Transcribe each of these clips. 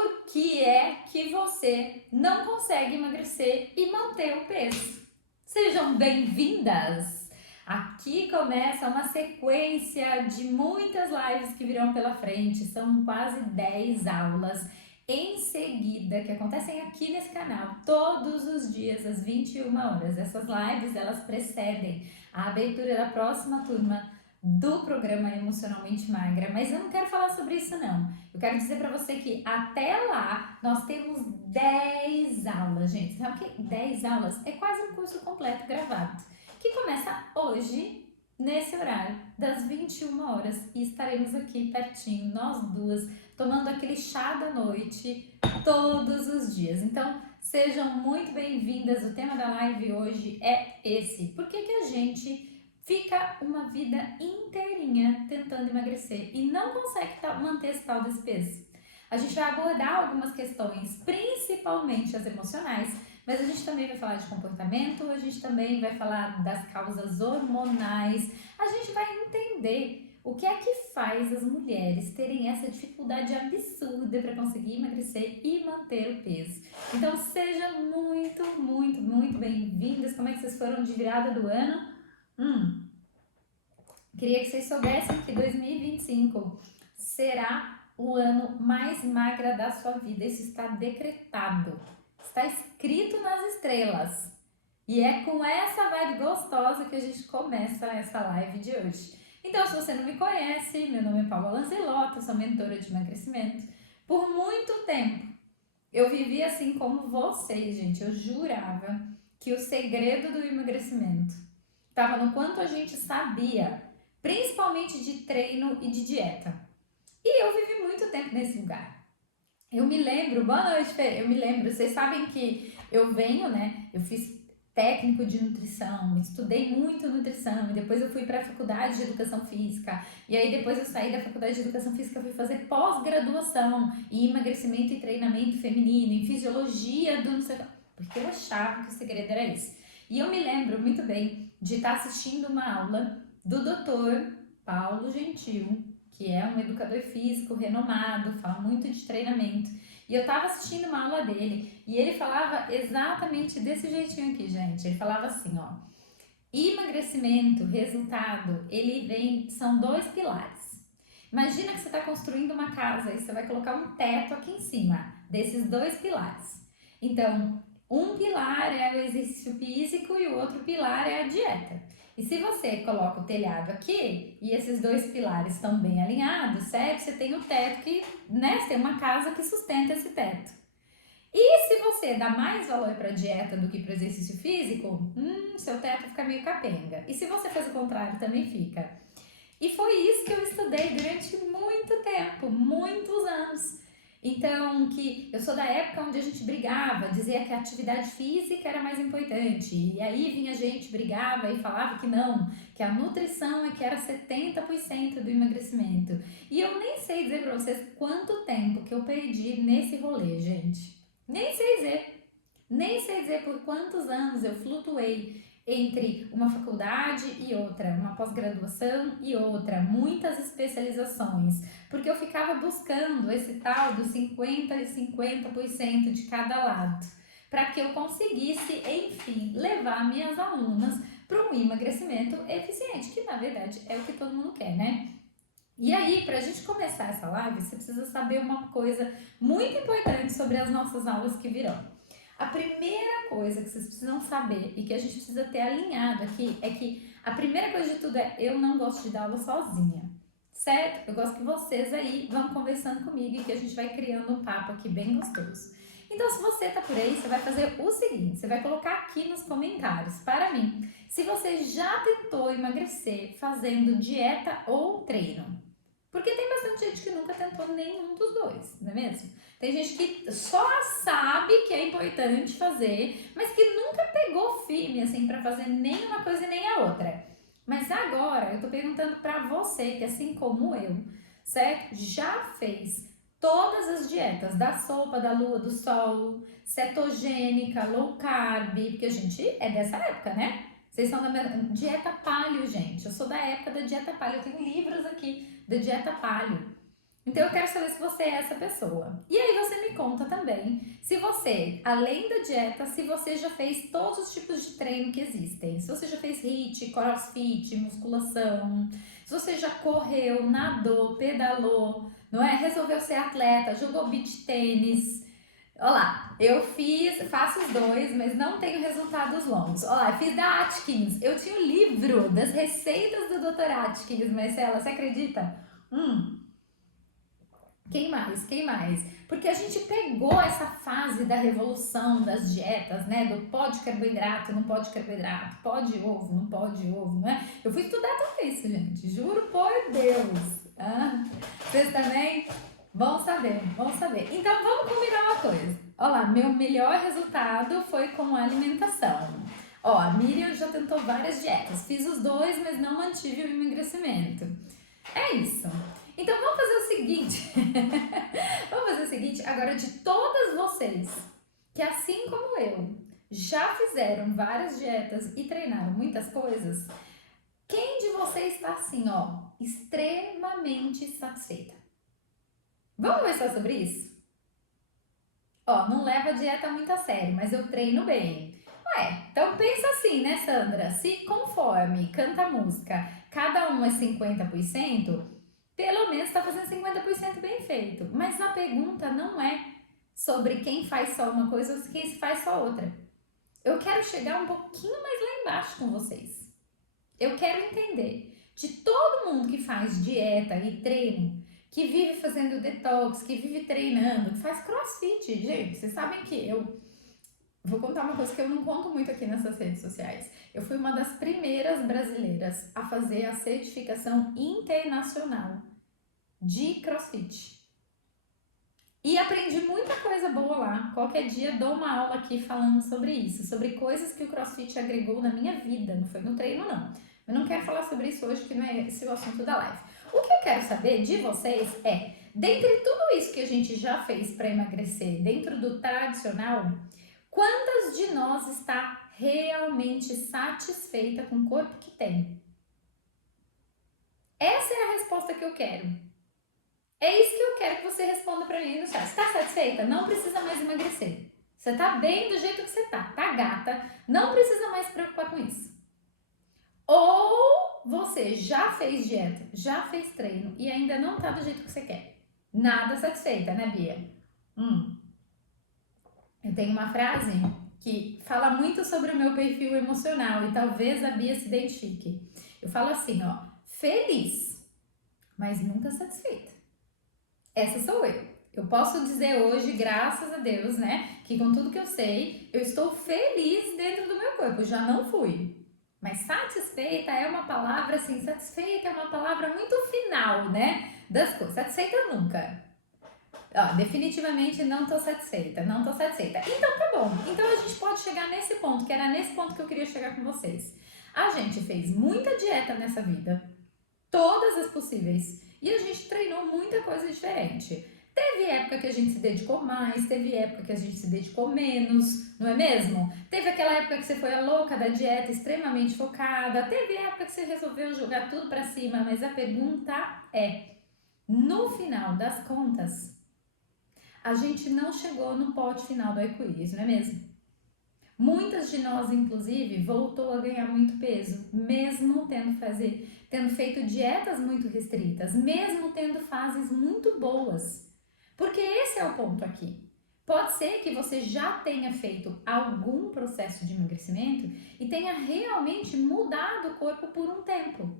Por que é que você não consegue emagrecer e manter o peso? Sejam bem-vindas! Aqui começa uma sequência de muitas lives que virão pela frente, são quase 10 aulas em seguida que acontecem aqui nesse canal todos os dias às 21 horas. Essas lives elas precedem a abertura da próxima turma do programa Emocionalmente Magra, mas eu não quero falar sobre isso não. Eu quero dizer para você que até lá nós temos 10 aulas, gente. Sabe o que? 10 aulas é quase um curso completo gravado, que começa hoje, nesse horário, das 21 horas, e estaremos aqui pertinho, nós duas, tomando aquele chá da noite todos os dias. Então, sejam muito bem-vindas. O tema da live hoje é esse. Por que a gente fica uma vida inteirinha tentando emagrecer e não consegue manter esse tal desse peso? A gente vai abordar algumas questões, principalmente as emocionais, mas a gente também vai falar de comportamento, a gente também vai falar das causas hormonais, a gente vai entender o que é que faz as mulheres terem essa dificuldade absurda para conseguir emagrecer e manter o peso. Então sejam muito bem-vindas. Como é que vocês foram de virada do ano? Queria que vocês soubessem que 2025 será o ano mais magra da sua vida. Isso está decretado, está escrito nas estrelas. E é com essa vibe gostosa que a gente começa essa live de hoje. Então, se você não me conhece, meu nome é Paula Lancelota, sou mentora de emagrecimento. Por muito tempo, eu vivi assim como vocês, gente. Eu jurava que o segredo do emagrecimento estava no quanto a gente sabia, principalmente de treino e de dieta. E eu vivi muito tempo nesse lugar. Eu me lembro, boa noite, Fê, eu me lembro, vocês sabem que eu venho, né, eu fiz técnico de nutrição, estudei muito nutrição, e depois eu fui para a faculdade de educação física, e aí depois eu saí da faculdade de educação física, fui fazer pós-graduação em emagrecimento e treinamento feminino, em fisiologia do não sei o que, porque eu achava que o segredo era esse. E eu me lembro muito bem de estar assistindo uma aula do Dr. Paulo Gentil, que é um educador físico renomado, fala muito de treinamento. E eu tava assistindo uma aula dele e ele falava exatamente desse jeitinho aqui, gente. Ele falava assim, ó: emagrecimento, resultado, ele vem, são 2 pilares. Imagina que você está construindo uma casa e você vai colocar um teto aqui em cima desses 2 pilares. Então, um pilar é o exercício físico e o outro pilar é a dieta. E se você coloca o telhado aqui e esses 2 pilares estão bem alinhados, certo? Você tem o teto que, né? Você tem uma casa que sustenta esse teto. E se você dá mais valor para a dieta do que para o exercício físico, seu teto fica meio capenga. E se você faz o contrário, também fica. E foi isso que eu estudei durante muito tempo, muitos anos. Então, que eu sou da época onde a gente brigava, dizia que a atividade física era mais importante. E aí vinha gente, brigava e falava que não, que a nutrição é que era 70% do emagrecimento. E eu nem sei dizer pra vocês quanto tempo que eu perdi nesse rolê, gente. Nem sei dizer. Nem sei dizer por quantos anos eu flutuei entre uma faculdade e outra, uma pós-graduação e outra, muitas especializações, porque eu ficava buscando esse tal dos 50% e 50% de cada lado, para que eu conseguisse, enfim, levar minhas alunas para um emagrecimento eficiente, que na verdade é o que todo mundo quer, né? E aí, para a gente começar essa live, você precisa saber uma coisa muito importante sobre as nossas aulas que virão. A primeira coisa que vocês precisam saber e que a gente precisa ter alinhado aqui é que a primeira coisa de tudo é: eu não gosto de dar aula sozinha, certo? Eu gosto que vocês aí vão conversando comigo e que a gente vai criando um papo aqui bem gostoso. Então, se você tá por aí, você vai fazer o seguinte: você vai colocar aqui nos comentários para mim se você já tentou emagrecer fazendo dieta ou treino. Porque tem bastante gente que nunca tentou nenhum dos dois, não é mesmo? Tem gente que só sabe que é importante fazer, mas que nunca pegou firme assim para fazer nem uma coisa nem a outra. Mas agora eu tô perguntando para você que, assim como eu, certo? Já fez todas as dietas da sopa, da lua, do sol, cetogênica, low carb, porque a gente é dessa época, né? Vocês são da minha dieta paleo, gente. Eu sou da época da dieta paleo. Eu tenho livros aqui da dieta paleo. Então eu quero saber se você é essa pessoa. E aí você me conta também se você, além da dieta, se você já fez todos os tipos de treino que existem. Se você já fez HIIT, CrossFit, musculação, se você já correu, nadou, pedalou, não é? Resolveu ser atleta, jogou beach tênis. Olha lá, faço os dois, mas não tenho resultados longos. Olha lá, fiz da Atkins. Eu tinha um livro das receitas do Dr. Atkins, Marcela, você acredita? Quem mais? Quem mais? Porque a gente pegou essa fase da revolução das dietas, né? Do pode carboidrato, não pode carboidrato, pode ovo, não pode ovo, não é? Eu fui estudar tudo isso, gente, juro por Deus. Ah, vocês também? Vão saber, vão saber. Então vamos combinar uma coisa. Olha lá, meu melhor resultado foi com a alimentação. Ó, a Miriam já tentou várias dietas, fiz os dois, mas não mantive o emagrecimento. É isso. Então vamos fazer o seguinte. Vamos fazer o seguinte, agora de todas vocês que assim como eu já fizeram várias dietas e treinaram muitas coisas, quem de vocês está assim, ó, extremamente satisfeita? Vamos conversar sobre isso? Ó, não leva a dieta muito a sério, mas eu treino bem. Ué, então pensa assim, né, Sandra? Se conforme canta a música, cada um é 50%, pelo menos está fazendo 50% bem feito. Mas a pergunta não é sobre quem faz só uma coisa ou quem faz só outra. Eu quero chegar um pouquinho mais lá embaixo com vocês. Eu quero entender de todo mundo que faz dieta e treino, que vive fazendo detox, que vive treinando, que faz crossfit. Gente, vocês sabem que eu vou contar uma coisa que eu não conto muito aqui nessas redes sociais. Eu fui uma das primeiras brasileiras a fazer a certificação internacional de CrossFit. E aprendi muita coisa boa lá. Qualquer dia dou uma aula aqui falando sobre isso, sobre coisas que o CrossFit agregou na minha vida. Não foi no treino, não. Eu não quero falar sobre isso hoje, que não é esse o assunto da live. O que eu quero saber de vocês é, dentre tudo isso que a gente já fez para emagrecer, dentro do tradicional, quantas de nós está realmente satisfeita com o corpo que tem? Essa é a resposta que eu quero. É isso que eu quero que você responda pra mim no chat. Você tá satisfeita? Não precisa mais emagrecer. Você tá bem do jeito que você tá gata, não precisa mais se preocupar com isso. Ou você já fez dieta, já fez treino e ainda não tá do jeito que você quer. Nada satisfeita, né, Bia? Eu tenho uma frase que fala muito sobre o meu perfil emocional e talvez a Bia se identifique. Eu falo assim, ó, feliz, mas nunca satisfeita. Essa sou eu. Eu posso dizer hoje, graças a Deus, né, que com tudo que eu sei, eu estou feliz dentro do meu corpo. Eu já não fui. Mas satisfeita é uma palavra assim, satisfeita é uma palavra muito final, né, das coisas. Satisfeita nunca. Ó, definitivamente não tô satisfeita, não tô satisfeita. Então tá bom. Então a gente pode chegar nesse ponto, que era nesse ponto que eu queria chegar com vocês. A gente fez muita dieta nessa vida, todas as possíveis. E a gente treinou muita coisa diferente. Teve época que a gente se dedicou mais, teve época que a gente se dedicou menos, não é mesmo? Teve aquela época que você foi a louca da dieta, extremamente focada. Teve época que você resolveu jogar tudo pra cima, mas a pergunta é, no final das contas, a gente não chegou no pote final do arco-íris, não é mesmo? Muitas de nós, inclusive, voltou a ganhar muito peso, mesmo tendo feito dietas muito restritas, mesmo tendo fases muito boas. Porque esse é o ponto aqui. Pode ser que você já tenha feito algum processo de emagrecimento e tenha realmente mudado o corpo por um tempo.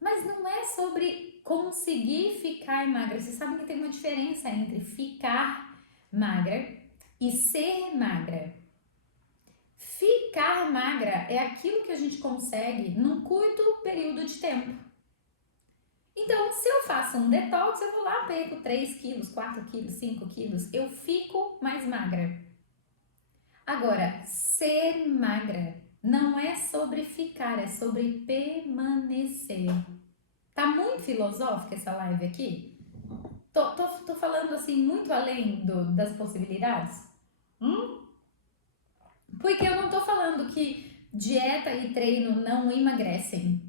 Mas não é sobre conseguir ficar magra. Vocês sabem que tem uma diferença entre ficar magra e ser magra. Ficar magra é aquilo que a gente consegue num curto período de tempo. Então, se eu faço um detox, eu vou lá, perco 3 quilos, 4 quilos, 5 quilos, eu fico mais magra. Agora, ser magra não é sobre ficar, é sobre permanecer. Tá muito filosófica essa live aqui? Tô falando assim muito além das possibilidades? Porque eu não tô falando que dieta e treino não emagrecem.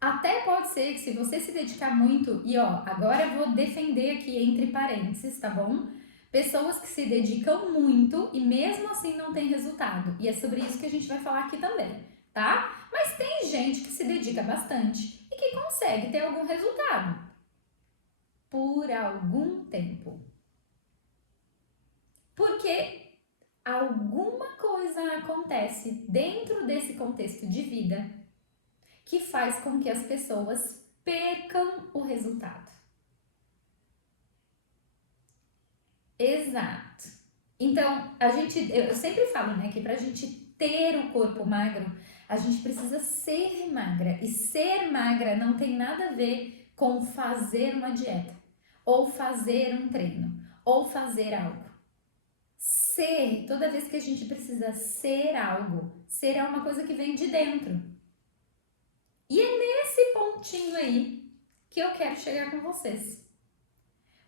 Até pode ser que se você se dedicar muito, e ó, agora eu vou defender aqui entre parênteses, tá bom? Pessoas que se dedicam muito e mesmo assim não tem resultado. E é sobre isso que a gente vai falar aqui também, tá? Mas tem gente que se dedica bastante e que consegue ter algum resultado por algum tempo. Porque alguma coisa acontece dentro desse contexto de vida que faz com que as pessoas percam o resultado. Exato. Então, eu sempre falo, né, que pra gente ter o corpo magro, a gente precisa ser magra. E ser magra não tem nada a ver com fazer uma dieta, ou fazer um treino, ou fazer algo. Ser, toda vez que a gente precisa ser algo, ser é uma coisa que vem de dentro. E é nesse pontinho aí que eu quero chegar com vocês.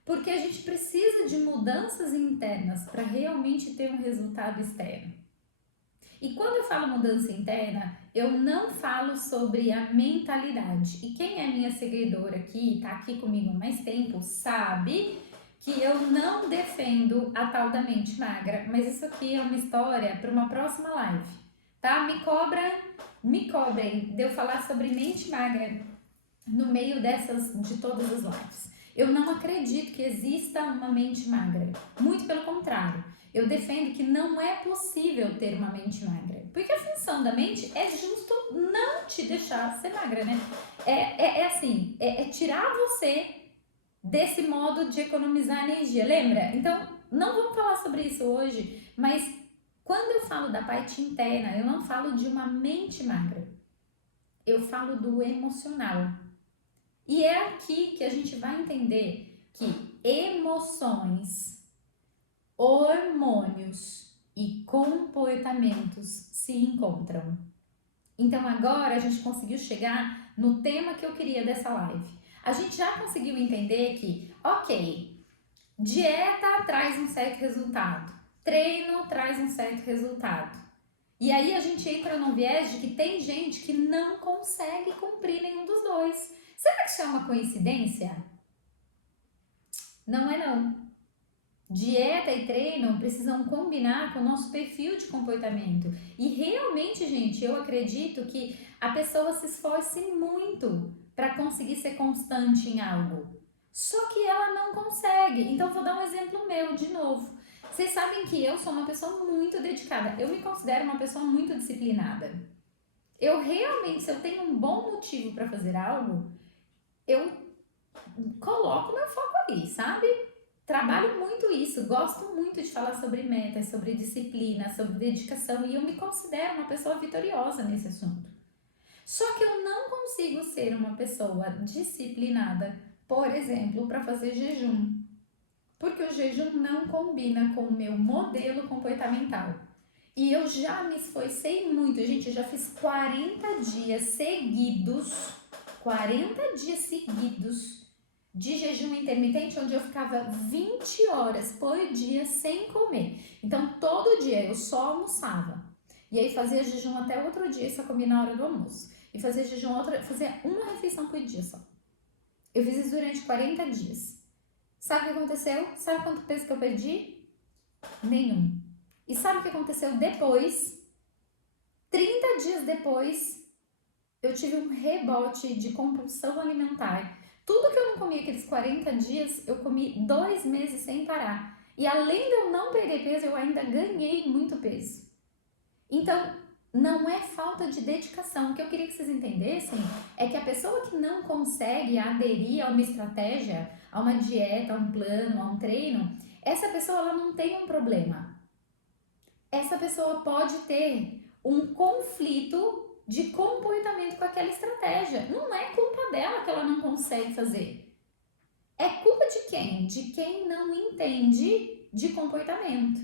Porque a gente precisa de mudanças internas para realmente ter um resultado externo. E quando eu falo mudança interna, eu não falo sobre a mentalidade. E quem é minha seguidora aqui, tá aqui comigo há mais tempo, sabe que eu não defendo a tal da mente magra, mas isso aqui é uma história para uma próxima live, tá? Me cobrem de eu falar sobre mente magra no meio de todas as lives. Eu não acredito que exista uma mente magra. Muito pelo contrário. Eu defendo que não é possível ter uma mente magra. Porque a função da mente é justo não te deixar ser magra, né? É tirar você desse modo de economizar energia. Lembra? Então, não vamos falar sobre isso hoje, mas quando eu falo da parte interna, eu não falo de uma mente magra. Eu falo do emocional. E é aqui que a gente vai entender que emoções, hormônios e comportamentos se encontram. Então agora a gente conseguiu chegar no tema que eu queria dessa live. A gente já conseguiu entender que, ok, dieta traz um certo resultado, treino traz um certo resultado. E aí a gente entra num viés de que tem gente que não consegue cumprir nenhum dos dois. Será que isso é uma coincidência? Não é não. Dieta e treino precisam combinar com o nosso perfil de comportamento. E realmente, gente, eu acredito que a pessoa se esforce muito para conseguir ser constante em algo. Só que ela não consegue. Então, vou dar um exemplo meu de novo. Vocês sabem que eu sou uma pessoa muito dedicada. Eu me considero uma pessoa muito disciplinada. Eu realmente, se eu tenho um bom motivo para fazer algo, eu coloco meu foco ali, sabe? Trabalho muito isso, gosto muito de falar sobre metas, sobre disciplina, sobre dedicação e eu me considero uma pessoa vitoriosa nesse assunto. Só que eu não consigo ser uma pessoa disciplinada, por exemplo, para fazer jejum, porque o jejum não combina com o meu modelo comportamental. E eu já me esforcei muito, gente, eu já fiz 40 dias seguidos de jejum intermitente, onde eu ficava 20 horas por dia sem comer. Então, todo dia eu só almoçava. E aí fazia jejum até outro dia e só comia na hora do almoço. E fazia jejum fazia uma refeição por dia só. Eu fiz isso durante 40 dias. Sabe o que aconteceu? Sabe quanto peso que eu perdi? Nenhum. E sabe o que aconteceu depois? 30 dias depois, eu tive um rebote de compulsão alimentar. Tudo que eu não comi aqueles 40 dias, eu comi 2 meses sem parar. E além de eu não perder peso, eu ainda ganhei muito peso. Então, não é falta de dedicação. O que eu queria que vocês entendessem é que a pessoa que não consegue aderir a uma estratégia, a uma dieta, a um plano, a um treino, essa pessoa ela não tem um problema. Essa pessoa pode ter um conflito de comportamento com aquela estratégia. Não é culpa dela que ela não consegue fazer. É culpa de quem? De quem não entende de comportamento.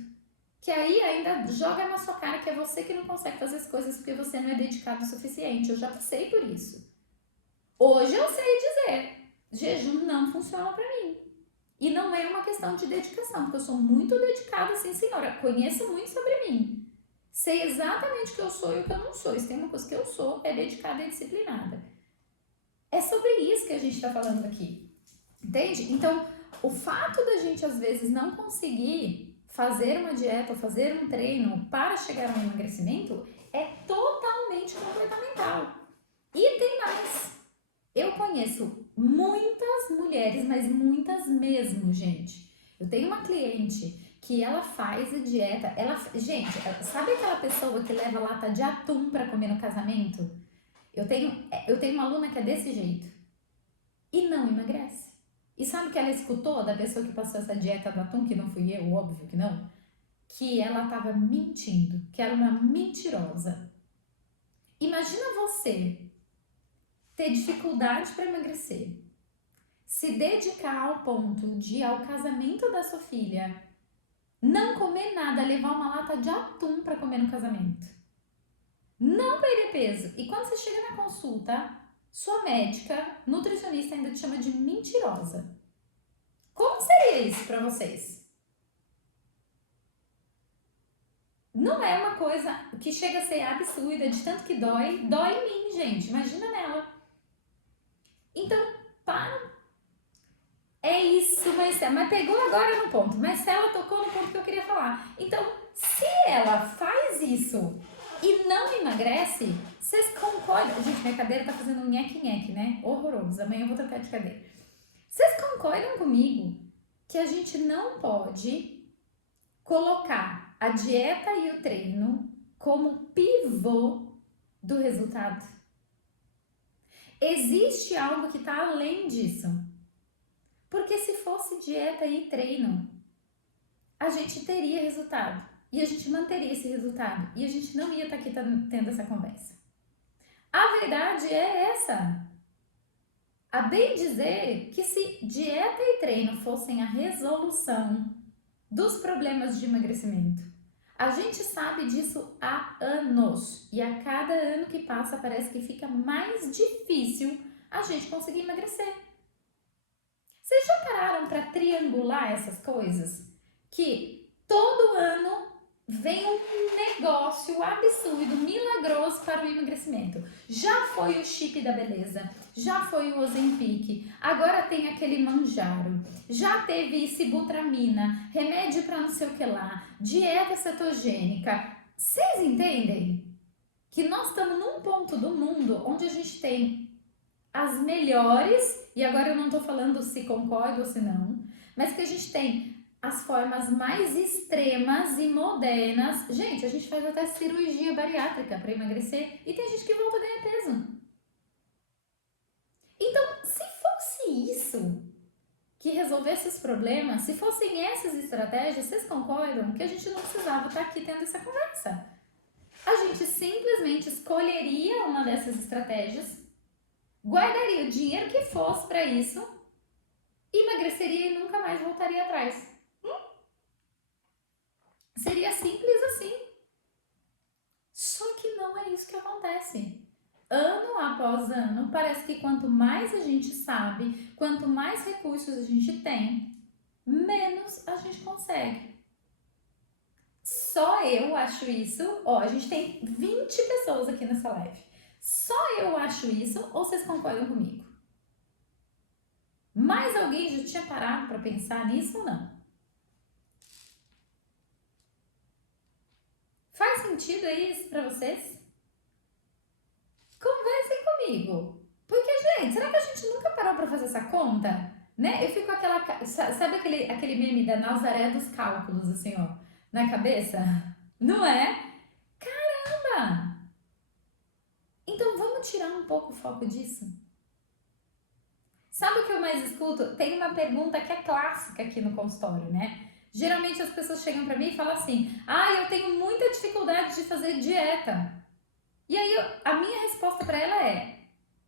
Que aí ainda joga na sua cara que é você que não consegue fazer as coisas porque você não é dedicado o suficiente. Eu já passei por isso. Hoje eu sei dizer, jejum não funciona pra mim. E não é uma questão de dedicação, porque eu sou muito dedicada, sim senhora. Conheço muito sobre mim. Sei exatamente o que eu sou e o que eu não sou. E se tem uma coisa que eu sou, é dedicada e disciplinada. É sobre isso que a gente está falando aqui, entende? Então, o fato da gente às vezes não conseguir fazer uma dieta ou fazer um treino para chegar ao emagrecimento é totalmente comportamental. E tem mais. Eu conheço muitas mulheres, mas muitas mesmo, gente. Eu tenho uma cliente que ela faz a dieta, gente, sabe aquela pessoa que leva lata de atum para comer no casamento? Eu tenho uma aluna que é desse jeito e não emagrece. E sabe o que ela escutou da pessoa que passou essa dieta do atum, que não fui eu, óbvio que não? Que ela estava mentindo, que era uma mentirosa. Imagina você ter dificuldade para emagrecer, se dedicar ao ponto de ir ao casamento da sua filha, não comer nada, levar uma lata de atum para comer no casamento, não perder peso. E quando você chega na consulta, sua médica, nutricionista ainda te chama de mentirosa. Como seria isso para vocês? Não é uma coisa que chega a ser absurda, de tanto que dói em mim, gente. Imagina nela. Então, para. É isso, Marcela. Mas pegou agora no ponto. Marcela tocou no ponto que eu queria falar. Então, se ela faz isso e não emagrece, vocês concordam? Gente, minha cadeira tá fazendo um nheque-nheque, né? Horroroso. Amanhã eu vou trocar de cadeira. Vocês concordam comigo que a gente não pode colocar a dieta e o treino como pivô do resultado? Existe algo que está além disso. Porque se fosse dieta e treino, a gente teria resultado. E a gente manteria esse resultado. E a gente não ia estar aqui tendo essa conversa. A verdade é essa. A bem dizer que se dieta e treino fossem a resolução dos problemas de emagrecimento, a gente sabe disso há anos. E a cada ano que passa parece que fica mais difícil a gente conseguir emagrecer. Vocês já pararam para triangular essas coisas? Que todo ano vem um negócio absurdo, milagroso para o emagrecimento. Já foi o chip da beleza, já foi o Ozempic, agora tem aquele Manjaro, já teve sibutramina, remédio para não sei o que lá, dieta cetogênica. Vocês entendem que nós estamos num ponto do mundo onde a gente tem as melhores, e agora eu não tô falando se concordo ou se não, mas que a gente tem as formas mais extremas e modernas. Gente, a gente faz até cirurgia bariátrica para emagrecer e tem gente que volta a ganhar peso. Então, se fosse isso que resolvesse os problemas, se fossem essas estratégias, vocês concordam que a gente não precisava estar aqui tendo essa conversa? A gente simplesmente escolheria uma dessas estratégias, guardaria o dinheiro que fosse para isso, emagreceria e nunca mais voltaria atrás. Seria simples assim. Só que não é isso que acontece. Ano após ano, parece que quanto mais a gente sabe, quanto mais recursos a gente tem, menos a gente consegue. Só eu acho isso. Ó, a gente tem 20 pessoas aqui nessa live. Só eu acho isso ou vocês concordam comigo? Mais alguém já tinha parado para pensar nisso ou não? Faz sentido isso para vocês? Conversem comigo. Porque, gente, será que a gente nunca parou para fazer essa conta? Né? Eu fico com aquela... Sabe aquele meme da Nazaré dos cálculos, assim, ó, na cabeça? Não é? Caramba! Então, vamos tirar um pouco o foco disso? Sabe o que eu mais escuto? Tem uma pergunta que é clássica aqui no consultório, né? Geralmente as pessoas chegam pra mim e falam assim: eu tenho muita dificuldade de fazer dieta. E aí a minha resposta pra ela é: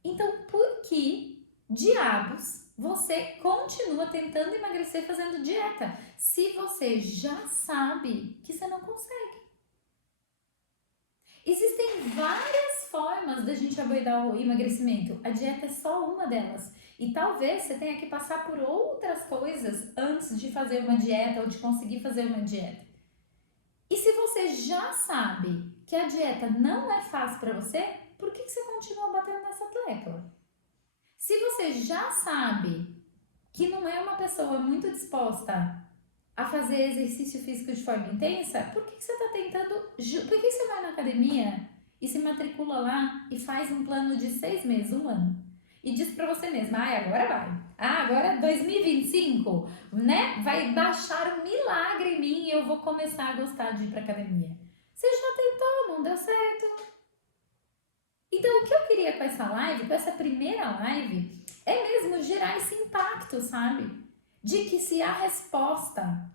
então por que diabos você continua tentando emagrecer fazendo dieta, se você já sabe que você não consegue? Existem várias formas da gente abordar o emagrecimento. A dieta é só uma delas. E talvez você tenha que passar por outras coisas antes de fazer uma dieta ou de conseguir fazer uma dieta. E se você já sabe que a dieta não é fácil para você, por que você continua batendo nessa tecla? Se você já sabe que não é uma pessoa muito disposta a fazer exercício físico de forma intensa, por que você está tentando? Por que você vai na academia e se matricula lá e faz um plano de 6 meses, um ano? E diz pra você mesma, agora vai. Agora 2025, né? Vai baixar um milagre em mim e eu vou começar a gostar de ir pra academia. Você já tentou, não deu certo. Então, o que eu queria com essa live, com essa primeira live, é mesmo gerar esse impacto, sabe? De que se a resposta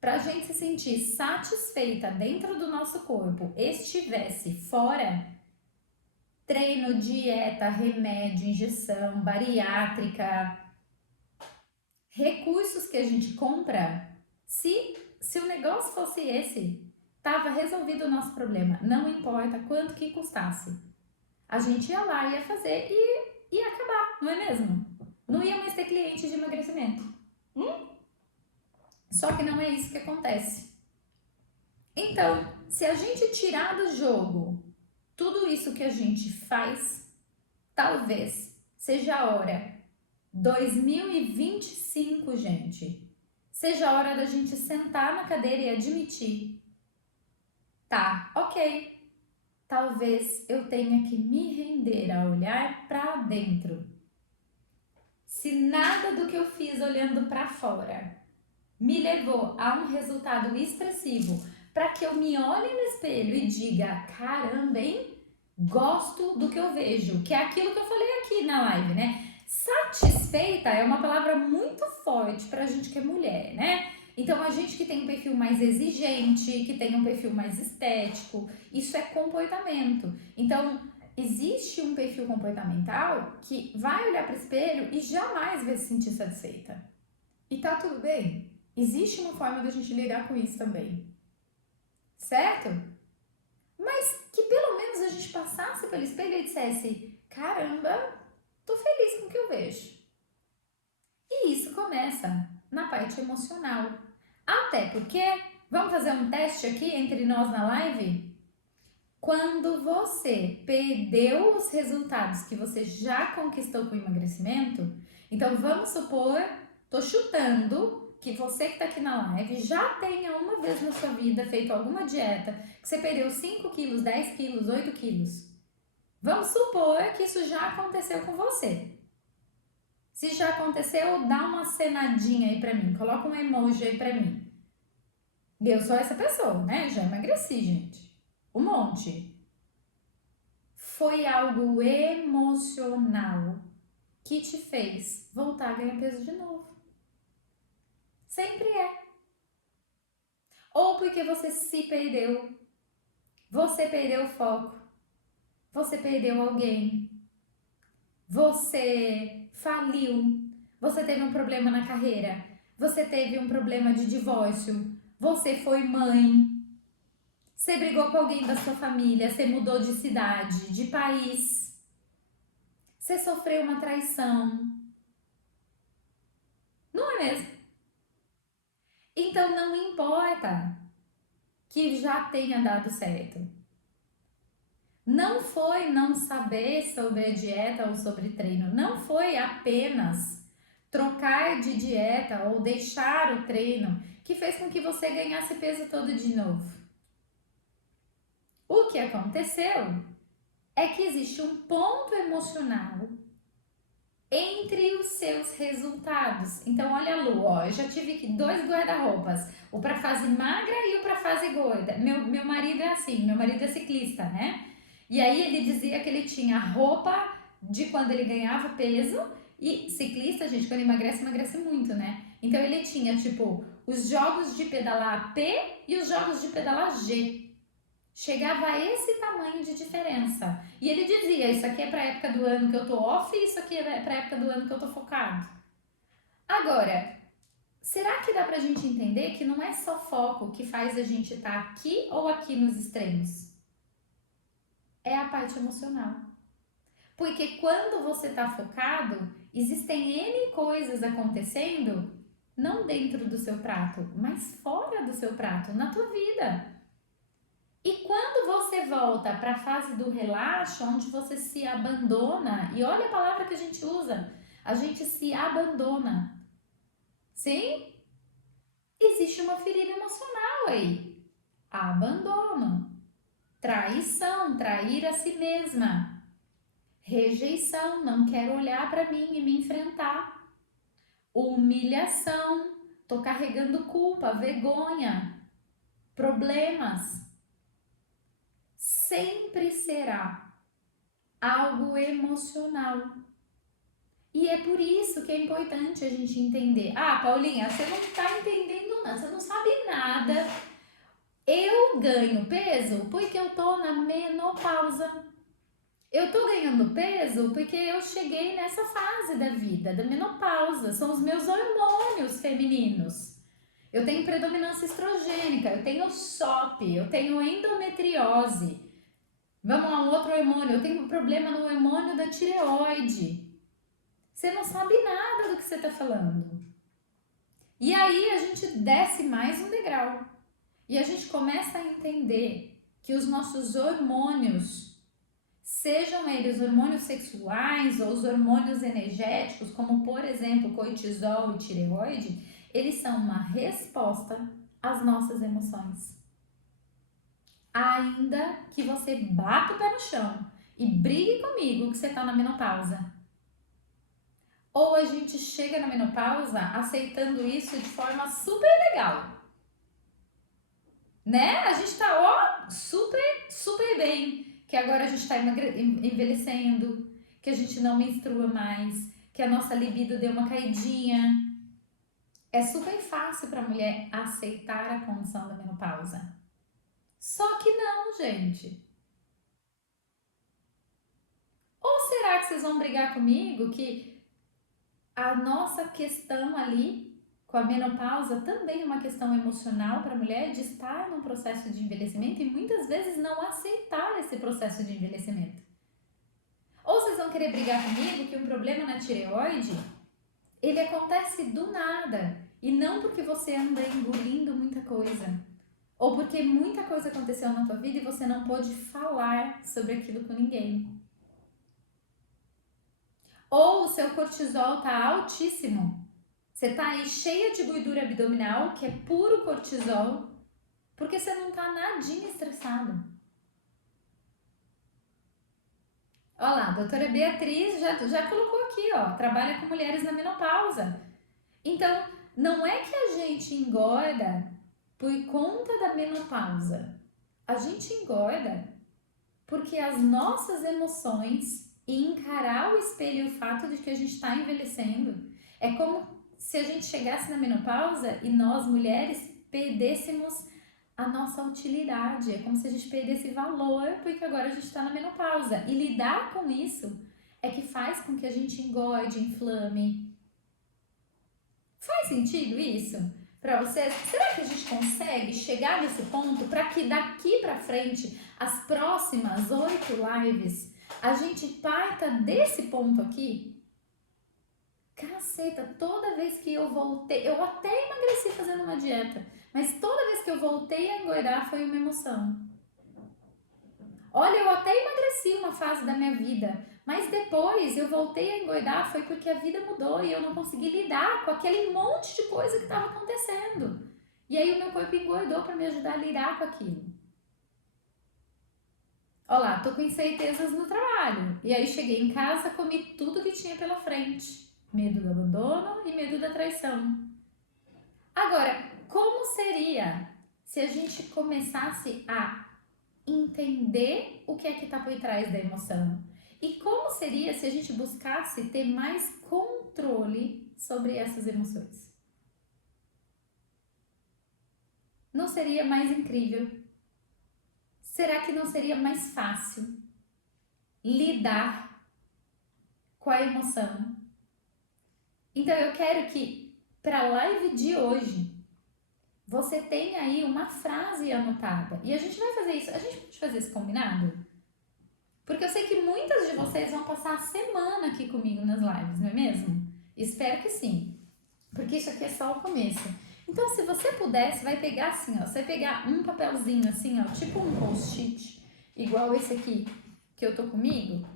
para a gente se sentir satisfeita dentro do nosso corpo estivesse fora, treino, dieta, remédio, injeção, bariátrica, recursos que a gente compra, se o negócio fosse esse, tava resolvido o nosso problema, não importa quanto que custasse. A gente ia lá, ia fazer e ia acabar, não é mesmo? Não ia mais ter cliente de emagrecimento. Só que não é isso que acontece. Então, se a gente tirar do jogo tudo isso que a gente faz, talvez seja a hora 2025, gente. Seja a hora da gente sentar na cadeira e admitir: tá, ok, talvez eu tenha que me render a olhar para dentro. Se nada do que eu fiz olhando para fora me levou a um resultado expressivo para que eu me olhe no espelho e diga: caramba, hein? Gosto do que eu vejo, que é aquilo que eu falei aqui na live, né? Satisfeita é uma palavra muito forte pra gente que é mulher, né? Então, a gente que tem um perfil mais exigente, que tem um perfil mais estético, isso é comportamento. Então, existe um perfil comportamental que vai olhar para o espelho e jamais vai se sentir satisfeita. E tá tudo bem. Existe uma forma da gente lidar com isso também. Certo? Mas que pelo menos a gente passasse pelo espelho e dissesse: caramba, tô feliz com o que eu vejo. E isso começa na parte emocional. Até porque, vamos fazer um teste aqui entre nós na live? Quando você perdeu os resultados que você já conquistou com o emagrecimento, então vamos supor, tô chutando que você que tá aqui na live já tenha uma vez na sua vida feito alguma dieta que você perdeu 5 quilos, 10 quilos, 8 quilos. Vamos supor que isso já aconteceu com você. Se já aconteceu, dá uma cenadinha aí pra mim, coloca um emoji aí pra mim. Eu sou essa pessoa, né? Já emagreci, gente. Um monte. Foi algo emocional que te fez voltar a ganhar peso de novo. Sempre é. Ou porque você se perdeu, você perdeu o foco, você perdeu alguém, você faliu, você teve um problema na carreira, você teve um problema de divórcio, você foi mãe, você brigou com alguém da sua família, você mudou de cidade, de país, você sofreu uma traição. Não é mesmo? Então não importa que já tenha dado certo. Não foi não saber sobre a dieta ou sobre treino, não foi apenas trocar de dieta ou deixar o treino que fez com que você ganhasse peso todo de novo. O que aconteceu é que existe um ponto emocional entre os seus resultados. Então, olha a Lu, ó, eu já tive aqui 2 guarda-roupas, o para fase magra e o para fase gorda. Meu marido é assim, meu marido é ciclista, né? E aí ele dizia que ele tinha roupa de quando ele ganhava peso e ciclista, gente, quando emagrece, emagrece muito, né? Então ele tinha, tipo, os jogos de pedalar P e os jogos de pedalar G. Chegava a esse tamanho de diferença. E ele dizia, isso aqui é para a época do ano que eu tô off e isso aqui é para a época do ano que eu tô focado. Agora, será que dá pra gente entender que não é só foco que faz a gente estar aqui ou aqui nos extremos? É a parte emocional. Porque quando você está focado, existem N coisas acontecendo, não dentro do seu prato, mas fora do seu prato, na tua vida. E quando você volta para a fase do relaxo, onde você se abandona, e olha a palavra que a gente usa, a gente se abandona. Sim? Existe uma ferida emocional aí. Abandono, traição, trair a si mesma, rejeição, não quero olhar para mim e me enfrentar, humilhação, tô carregando culpa, vergonha, problemas. Sempre será algo emocional. E é por isso que é importante a gente entender. Ah, Paulinha, você não tá entendendo nada, você não sabe nada. Eu ganho peso porque eu tô na menopausa. Eu tô ganhando peso porque eu cheguei nessa fase da vida, da menopausa. São os meus hormônios femininos. Eu tenho predominância estrogênica, eu tenho SOP, eu tenho endometriose. Vamos lá, um outro hormônio. Eu tenho um problema no hormônio da tireoide. Você não sabe nada do que você está falando. E aí a gente desce mais um degrau. E a gente começa a entender que os nossos hormônios, sejam eles hormônios sexuais ou os hormônios energéticos, como por exemplo cortisol e tireoide, eles são uma resposta às nossas emoções. Ainda que você bata o pé no chão e brigue comigo que você está na menopausa. Ou a gente chega na menopausa aceitando isso de forma super legal. Né? A gente tá, ó, super bem. Que agora a gente tá envelhecendo, que a gente não menstrua mais, que a nossa libido deu uma caidinha. É super fácil pra mulher aceitar a condição da menopausa. Só que não, gente. Ou será que vocês vão brigar comigo que a nossa questão ali com a menopausa também é uma questão emocional para a mulher de estar num processo de envelhecimento e muitas vezes não aceitar esse processo de envelhecimento? Ou vocês vão querer brigar comigo que um problema na tireoide, ele acontece do nada e não porque você anda engolindo muita coisa ou porque muita coisa aconteceu na tua vida e você não pôde falar sobre aquilo com ninguém. Ou o seu cortisol está altíssimo. Você está aí cheia de gordura abdominal, que é puro cortisol, porque você não está nadinha estressado. Olha lá, a doutora Beatriz já colocou aqui, ó, trabalha com mulheres na menopausa. Então, não é que a gente engorda por conta da menopausa. A gente engorda porque as nossas emoções e encarar o espelho e o fato de que a gente está envelhecendo é como se a gente chegasse na menopausa e nós mulheres perdêssemos a nossa utilidade, é como se a gente perdesse valor porque agora a gente está na menopausa e lidar com isso é que faz com que a gente engorde, inflame. Faz sentido isso para vocês? Será que a gente consegue chegar nesse ponto para que daqui para frente, as próximas 8 lives, a gente parta desse ponto aqui? Caceta, toda vez que eu voltei, eu até emagreci fazendo uma dieta, mas toda vez que eu voltei a engordar foi uma emoção. Olha, eu até emagreci uma fase da minha vida, mas depois eu voltei a engordar foi porque a vida mudou e eu não consegui lidar com aquele monte de coisa que estava acontecendo. E aí o meu corpo engordou para me ajudar a lidar com aquilo. Olha lá, tô com incertezas no trabalho. E aí cheguei em casa, comi tudo que tinha pela frente. Medo do abandono e medo da traição. Agora, como seria se a gente começasse a entender o que é que está por trás da emoção? E como seria se a gente buscasse ter mais controle sobre essas emoções? Não seria mais incrível? Será que não seria mais fácil lidar com a emoção? Então eu quero que para a live de hoje você tenha aí uma frase anotada. E a gente vai fazer isso. A gente pode fazer isso combinado? Porque eu sei que muitas de vocês vão passar a semana aqui comigo nas lives, não é mesmo? Espero que sim. Porque isso aqui é só o começo. Então, se você puder, você vai pegar assim, ó, você vai pegar um papelzinho assim, ó, tipo um post-it, igual esse aqui que eu tô comigo,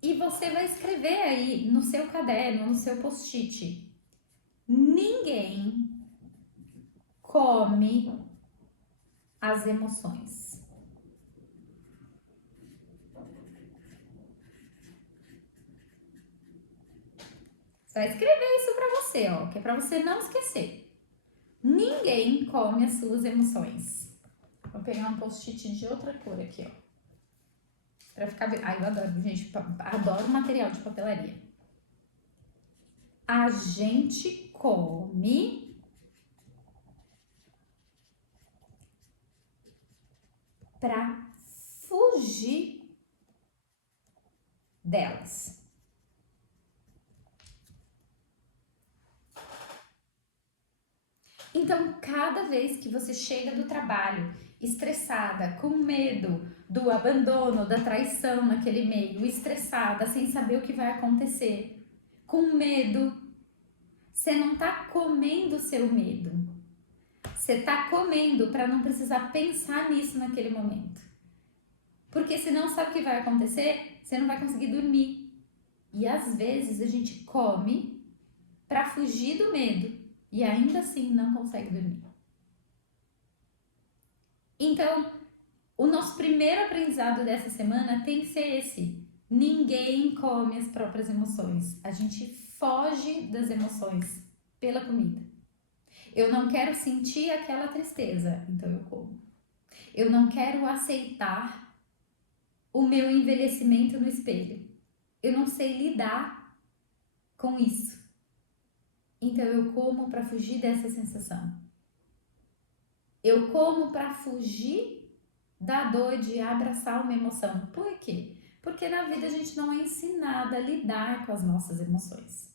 e você vai escrever aí no seu caderno, no seu post-it: ninguém come as emoções. Você vai escrever isso pra você, ó, que é pra você não esquecer. Ninguém come as suas emoções. Vou pegar um post-it de outra cor aqui, ó. Pra ficar bem. Ai, eu adoro, gente. Adoro material de papelaria. A gente come pra fugir delas. Então, cada vez que você chega do trabalho estressada, com medo do abandono, da traição naquele meio, estressada, sem saber o que vai acontecer, com medo, você não tá comendo o seu medo. Você tá comendo para não precisar pensar nisso naquele momento. Porque senão sabe o que vai acontecer? Você não vai conseguir dormir. E às vezes a gente come para fugir do medo e ainda assim não consegue dormir. Então, o nosso primeiro aprendizado dessa semana tem que ser esse: ninguém come as próprias emoções. A gente foge das emoções pela comida. Eu não quero sentir aquela tristeza, então eu como. Eu não quero aceitar o meu envelhecimento no espelho. Eu não sei lidar com isso. Então eu como para fugir dessa sensação. Eu como para fugir da dor de abraçar uma emoção. Por quê? Porque na vida a gente não é ensinada a lidar com as nossas emoções.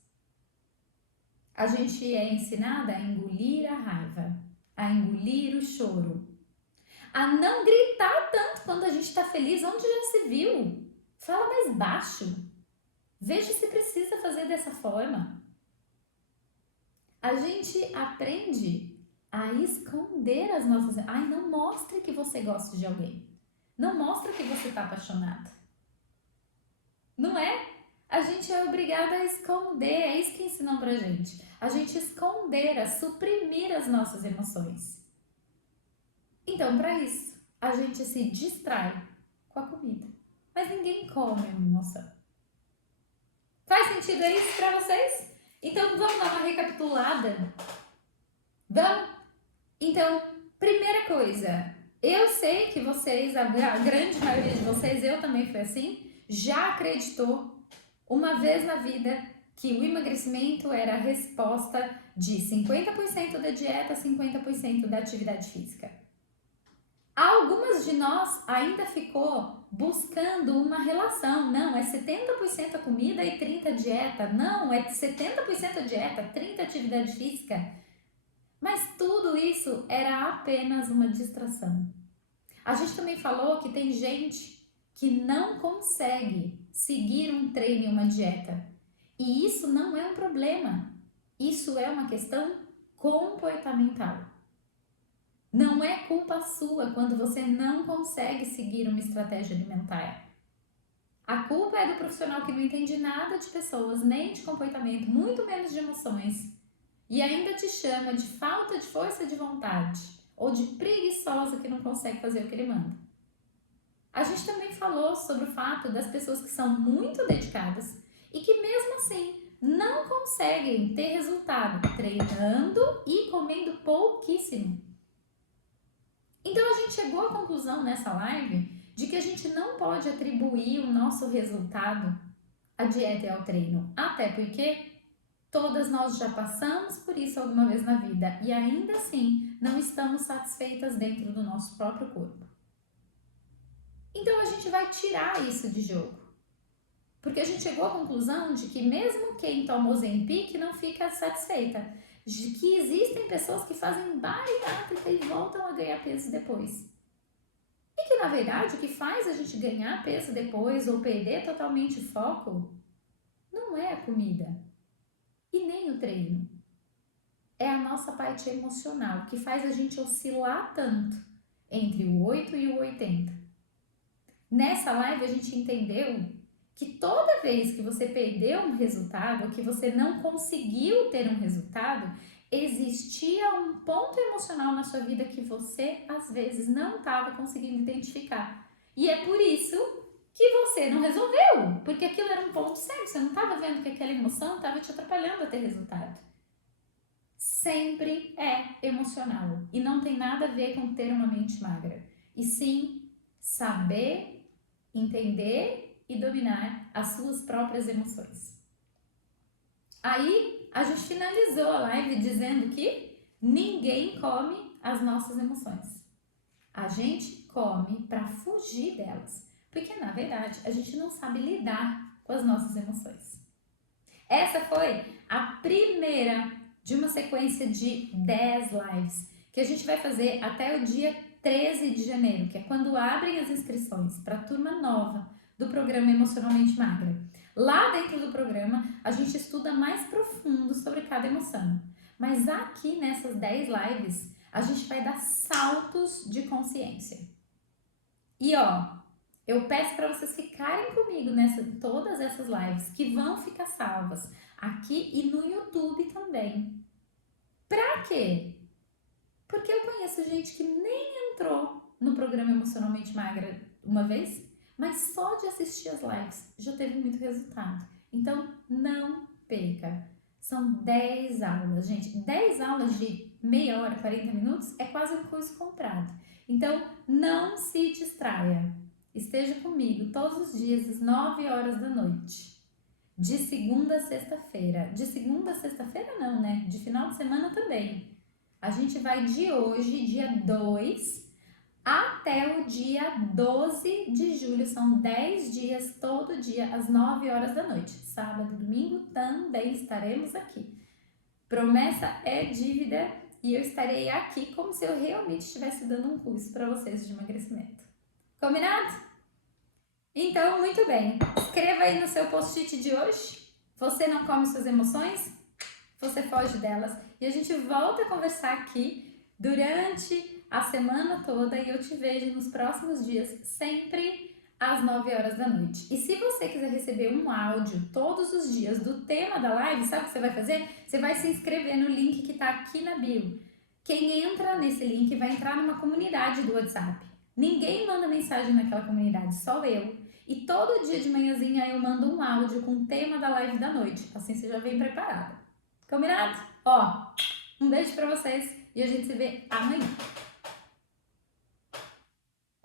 A gente é ensinada a engolir a raiva, a engolir o choro, a não gritar tanto quando a gente está feliz. Onde já se viu? Fala mais baixo. Veja se precisa fazer dessa forma. A gente aprende a esconder as nossas... Ai, não mostre que você gosta de alguém. Não mostre que você está apaixonado. Não é? A gente é obrigada a esconder. É isso que ensinam pra gente. A gente esconder, a suprimir as nossas emoções. Então, para isso, a gente se distrai com a comida. Mas ninguém come uma emoção. Faz sentido isso para vocês? Então, vamos dar uma recapitulada? Vamos? Então, primeira coisa, eu sei que vocês, a grande maioria de vocês, eu também fui assim, já acreditou uma vez na vida que o emagrecimento era a resposta de 50% da dieta, 50% da atividade física. Algumas de nós ainda ficou buscando uma relação. Não, é 70% a comida e 30% a dieta. Não, é 70% a dieta, 30% a atividade física. Mas tudo isso era apenas uma distração. A gente também falou que tem gente que não consegue seguir um treino e uma dieta. E isso não é um problema. Isso é uma questão comportamental. Não é culpa sua quando você não consegue seguir uma estratégia alimentar. A culpa é do profissional que não entende nada de pessoas, nem de comportamento, muito menos de emoções, e ainda te chama de falta de força de vontade ou de preguiçosa que não consegue fazer o que ele manda. A gente também falou sobre o fato das pessoas que são muito dedicadas e que mesmo assim não conseguem ter resultado treinando e comendo pouquíssimo. Então a gente chegou à conclusão nessa live de que a gente não pode atribuir o nosso resultado à dieta e ao treino, até porque todas nós já passamos por isso alguma vez na vida e ainda assim não estamos satisfeitas dentro do nosso próprio corpo. Então a gente vai tirar isso de jogo, porque a gente chegou à conclusão de que mesmo quem toma Ozempic não fica satisfeita, de que existem pessoas que fazem bariátrica e voltam a ganhar peso depois. E que na verdade o que faz a gente ganhar peso depois ou perder totalmente o foco não é a comida e nem o treino. É a nossa parte emocional, que faz a gente oscilar tanto entre o 8 e o 80. Nessa live a gente entendeu que toda vez que você perdeu um resultado, ou que você não conseguiu ter um resultado, existia um ponto emocional na sua vida que você às vezes não estava conseguindo identificar. E é por isso que você não resolveu, porque aquilo era um ponto cego, você não estava vendo que aquela emoção estava te atrapalhando a ter resultado. Sempre é emocional e não tem nada a ver com ter uma mente magra, e sim saber, entender e dominar as suas próprias emoções. Aí a gente finalizou a live dizendo que ninguém come as nossas emoções. A gente come para fugir delas, porque na verdade a gente não sabe lidar com as nossas emoções. Essa foi a primeira de uma sequência de 10 lives que a gente vai fazer até o dia 13 de janeiro, que é quando abrem as inscrições para a turma nova do programa Emocionalmente Magra. Lá dentro do programa, a gente estuda mais profundo sobre cada emoção. Mas aqui nessas 10 lives, a gente vai dar saltos de consciência. E ó, eu peço para vocês ficarem comigo todas essas lives que vão ficar salvas aqui e no YouTube também. Pra quê? Porque eu conheço gente que nem entrou no programa Emocionalmente Magra uma vez, mas só de assistir as lives já teve muito resultado. Então, não perca. São 10 aulas, gente. 10 aulas de meia hora, 40 minutos é quase um curso comprado. Então, não se distraia. Esteja comigo todos os dias às 9 horas da noite. De segunda a sexta-feira. De segunda a sexta-feira não, né? De final de semana também. A gente vai de hoje, dia 2, até o dia 12 de julho. São 10 dias, todo dia, às 9 horas da noite. Sábado e domingo também estaremos aqui. Promessa é dívida e eu estarei aqui como se eu realmente estivesse dando um curso para vocês de emagrecimento. Combinado? Então, muito bem. Escreva aí no seu post-it de hoje. Você não come suas emoções? Você foge delas. E a gente volta a conversar aqui durante a semana toda e eu te vejo nos próximos dias, sempre às 9 horas da noite. E se você quiser receber um áudio todos os dias do tema da live, sabe o que você vai fazer? Você vai se inscrever no link que está aqui na bio. Quem entra nesse link vai entrar numa comunidade do WhatsApp. Ninguém manda mensagem naquela comunidade, só eu. E todo dia de manhãzinha eu mando um áudio com o tema da live da noite. Assim você já vem preparado. Combinado? Ó, um beijo pra vocês e a gente se vê amanhã.